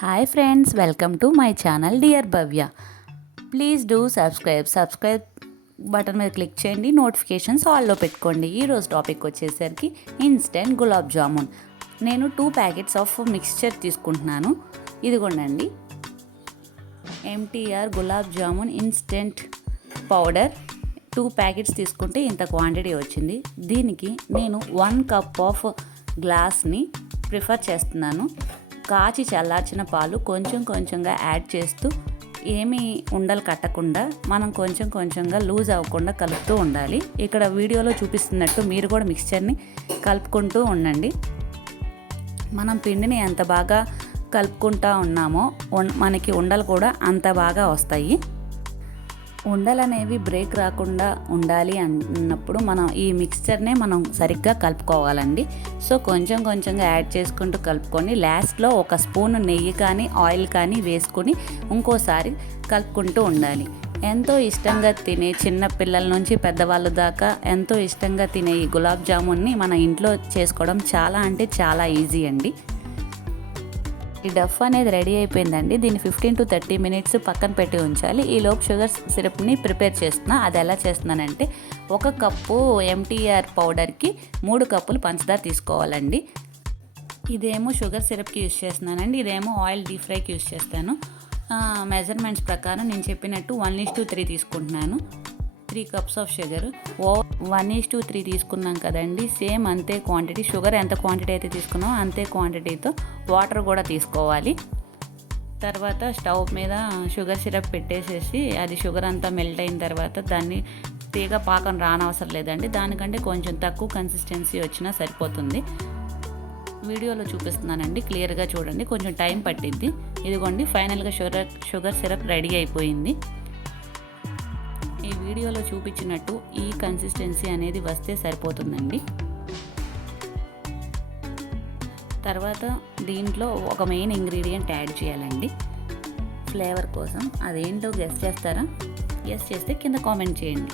Hi friends welcome to my channel dear Bhavya please do subscribe subscribe button మీద click చేయండి notifications ఆల్లో పెట్టుకోండి. ఈరోజు topic వచ్చేసరికి instant gulab jamun నేను టూ ప్యాకెట్స్ ఆఫ్ మిక్స్చర్ తీసుకుంటున్నాను. ఇదిగోండి MTR gulab jamun instant powder two packets తీసుకుంటే ఇంత క్వాంటిటీ వచ్చింది. దీనికి నేను వన్ కప్ ఆఫ్ గ్లాస్ని ప్రిఫర్ చేస్తున్నాను. కాచి చల్లార్చిన పాలు కొంచెం కొంచెంగా యాడ్ చేస్తూ ఏమీ ఉండలు కట్టకుండా మనం కొంచెం కొంచెంగా లూజ్ అవ్వకుండా కలుపుతూ ఉండాలి. ఇక్కడ వీడియోలో చూపిస్తున్నట్టు మీరు కూడా మిక్స్చర్ని కలుపుకుంటూ ఉండండి. మనం పిండిని ఎంత బాగా కలుపుకుంటా ఉన్నామో మనకి ఉండలు కూడా అంత బాగా వస్తాయి. ఉండలు అనేవి బ్రేక్ రాకుండా ఉండాలి అన్నప్పుడు మనం ఈ మిక్స్చర్నే మనం సరిగ్గా కలుపుకోవాలండి. సో కొంచెం కొంచెంగా యాడ్ చేసుకుంటూ కలుపుకొని లాస్ట్లో ఒక స్పూన్ నెయ్యి కానీ ఆయిల్ కానీ వేసుకొని ఇంకోసారి కలుపుకుంటూ ఉండాలి. ఎంతో ఇష్టంగా తినే చిన్న పిల్లల నుంచి పెద్దవాళ్ళ దాకా ఎంతో ఇష్టంగా తినే ఈ గులాబ్ జామున్ని మన ఇంట్లో చేసుకోవడం చాలా అంటే చాలా ఈజీ అండి. ఈ డఫ్ అనేది రెడీ అయిపోయిందండి. దీన్ని ఫిఫ్టీన్ టు థర్టీ మినిట్స్ పక్కన పెట్టి ఉంచాలి. ఈ లోపు షుగర్ సిరప్ని ప్రిపేర్ చేస్తున్నా. అది ఎలా చేస్తున్నానంటే ఒక కప్పు ఎంటీఆర్ పౌడర్కి మూడు కప్పులు పంచదార తీసుకోవాలండి. ఇదేమో షుగర్ సిరప్కి యూస్ చేస్తున్నానండి. ఇదేమో ఆయిల్ డీప్ ఫ్రైకి యూస్ చేస్తాను. మెజర్మెంట్స్ ప్రకారం నేను చెప్పినట్టు వన్ ఈస్ టూ త్రీ తీసుకుంటున్నాను. త్రీ కప్స్ ఆఫ్ షుగర్ ఓ వన్ ఈస్ టూ త్రీ తీసుకున్నాం కదండి. సేమ్ అంతే క్వాంటిటీ షుగర్ ఎంత క్వాంటిటీ అయితే తీసుకున్నామో అంతే క్వాంటిటీతో వాటర్ కూడా తీసుకోవాలి. తర్వాత స్టవ్ మీద షుగర్ సిరప్ పెట్టేసేసి అది షుగర్ అంతా మెల్ట్ అయిన తర్వాత దాన్ని తీగ పాకం రానవసరం లేదండి. దానికంటే కొంచెం తక్కువ కన్సిస్టెన్సీ వచ్చినా సరిపోతుంది. వీడియోలో చూపిస్తున్నానండి. క్లియర్గా చూడండి. కొంచెం టైం పట్టిద్ది. ఇదిగోండి ఫైనల్గా షుగర్ షుగర్ సిరప్ రెడీ అయిపోయింది. వీడియోలో చూపించినట్టు ఈ కన్సిస్టెన్సీ అనేది వస్తే సరిపోతుందండి. తర్వాత దీంట్లో ఒక మెయిన్ ఇంగ్రీడియంట్ యాడ్ చేయాలండి. ఫ్లేవర్ కోసం అదేంటో గెస్ చేస్తారా? గెస్ చేస్తే కింద కామెంట్ చేయండి.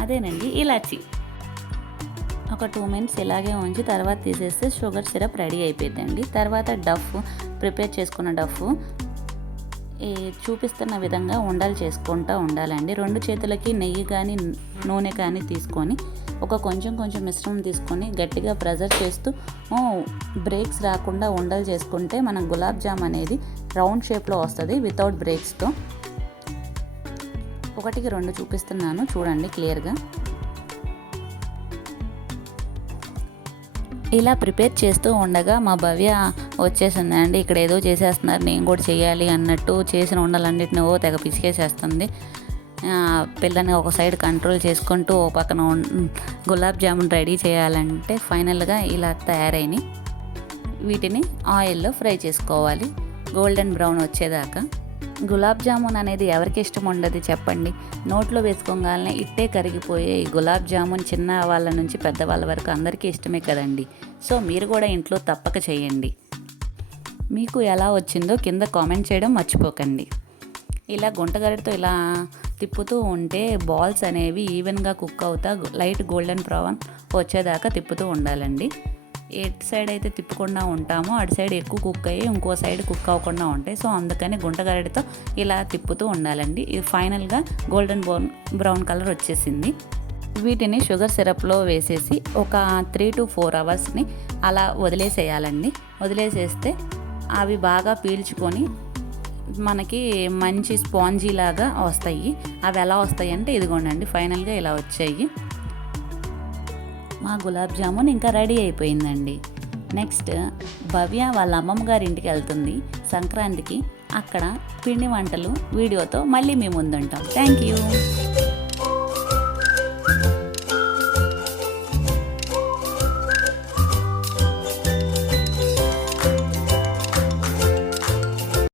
అదేనండి ఇలాచి. ఒక టూ మినిట్స్ ఇలాగే ఉంచి తర్వాత తీసేస్తే షుగర్ సిరప్ రెడీ అయిపోయిందండి తర్వాత డఫ్ ప్రిపేర్ చేసుకున్న డఫ్ ఈ చూపిస్తున్న విధంగా ఉండలు చేసుకుంటూ ఉండాలండి. రెండు చేతులకి నెయ్యి కానీ నూనె కానీ తీసుకొని ఒక కొంచెం కొంచెం మిశ్రమం తీసుకొని గట్టిగా ప్రెజర్ చేస్తూ బ్రేక్స్ రాకుండా ఉండలు చేసుకుంటే మన గులాబ్ జామ్ అనేది రౌండ్ షేప్లో వస్తుంది వితౌట్ బ్రేక్స్తో. ఒకటికి రెండు చూపిస్తున్నాను. చూడండి క్లియర్గా. ఇలా ప్రిపేర్ చేస్తూ ఉండగా మా భవ్య వచ్చేసింది. అండి ఇక్కడ ఏదో చేసేస్తున్నారు నేను కూడా చేయాలి అన్నట్టు చేసిన ఉండలన్నిటిని ఓ తెగ పిసికేసేస్తుంది. పిల్లని ఒక సైడ్ కంట్రోల్ చేసుకుంటూ ఓ పక్కన ఉన్- గులాబ్ జామున్ రెడీ చేయాలంటే ఫైనల్గా ఇలా తయారైనాయి. వీటిని ఆయిల్లో ఫ్రై చేసుకోవాలి. గోల్డెన్ బ్రౌన్ వచ్చేదాకా. గులాబ్ జామున్ అనేది ఎవరికి ఇష్టం ఉండదు చెప్పండి. నోట్లో వేసుకోగానే ఇట్టే కరిగిపోయే ఈ గులాబ్ జామున్ చిన్న వాళ్ళ నుంచి పెద్దవాళ్ళ వరకు అందరికీ ఇష్టమే కదండి. సో మీరు కూడా ఇంట్లో తప్పక చేయండి. మీకు ఎలా వచ్చిందో కింద కామెంట్ చేయడం మర్చిపోకండి. ఇలా గుంటగరిటతో ఇలా తిప్పుతూ ఉంటే బాల్స్ అనేవి ఈవెన్గా కుక్ అవుతా లైట్ గోల్డెన్ బ్రౌన్ వచ్చేదాకా తిప్పుతూ ఉండాలండి. ఎటు సైడ్ అయితే తిప్పకుండా ఉంటామో అటు సైడ్ ఎక్కువ కుక్ అయ్యి ఇంకో సైడ్ కుక్ అవ్వకుండా ఉంటాయి. సో అందుకని గుంటగరిటతో ఇలా తిప్పుతూ ఉండాలండి. ఇది ఫైనల్గా గోల్డెన్ బ్రౌన్ బ్రౌన్ కలర్ వచ్చేసింది. వీటిని షుగర్ సిరప్లో వేసేసి ఒక త్రీ టు ఫోర్ అవర్స్ని అలా వదిలేసేయాలండి. వదిలేసేస్తే అవి బాగా పీల్చుకొని మనకి మంచి స్పాంజీ లాగా వస్తాయి. అవి ఎలా వస్తాయి అంటే ఇదిగోండి ఫైనల్గా ఇలా వచ్చాయి. మా గులాబ్ జామున్ ఇంకా రెడీ అయిపోయిందండి. నెక్స్ట్ భవ్య వాళ్ళ అమ్మమ్మ గారి ఇంటికి వెళ్తుంది. సంక్రాంతికి అక్కడ పిండి వంటలు వీడియోతో మళ్ళీ మేము ముందుంటాం. Thank you.